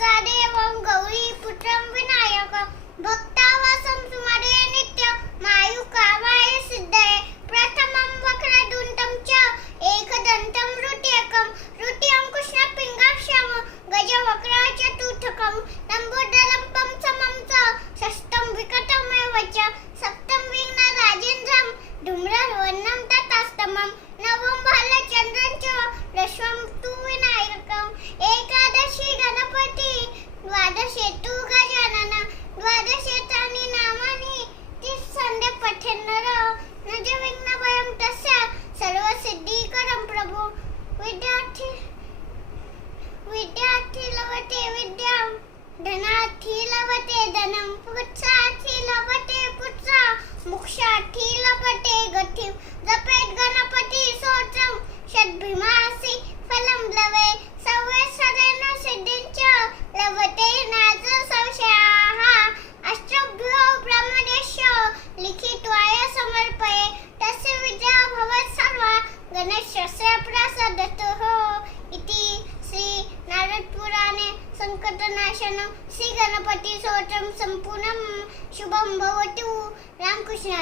decided विद्यार्थी विद्या धनार्थी लभते धनम पुच्छार्थी लभते पुच्छा मोक्षार्थी लभते गती जपेत लवे सवे सरेन सिद्धिंच लभते नाज संशयाः अष्टभ्यो ब्रह्मदेश लिखित्वाय समर्पये तस्य विद्या भवत् सर्वा गणेशस्य प्रसादः సంకటనాశనం. శ్రీ గణపతి సోత్రం సంపూర్ణం. శుభం భవతు. రామకృష్ణ